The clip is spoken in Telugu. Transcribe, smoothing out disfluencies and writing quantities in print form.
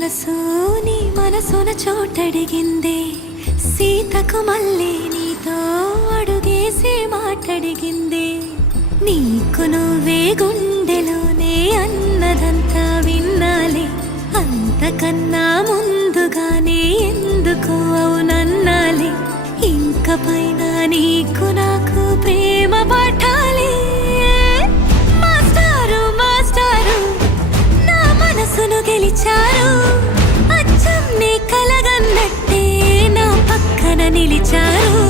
మనసు నీ మనసున చోటడిగిందే, సీతకు మళ్ళీ నీతో అడుగేసి మాటడిగిందే. నీకు నువ్వే గుండెలోనే అన్నదంతా విన్నాలే, అంతకన్నా ముందుగానే ఎందుకు అవునన్నాలే. ఇంక పైన నీకు నాకు ప్రేమ పాఠాలే. మాస్టారు మాస్టారు నా మనసును గెలిచారు, అచ్చం నీ కలగన్నట్టే నా పక్కన నిలిచారు.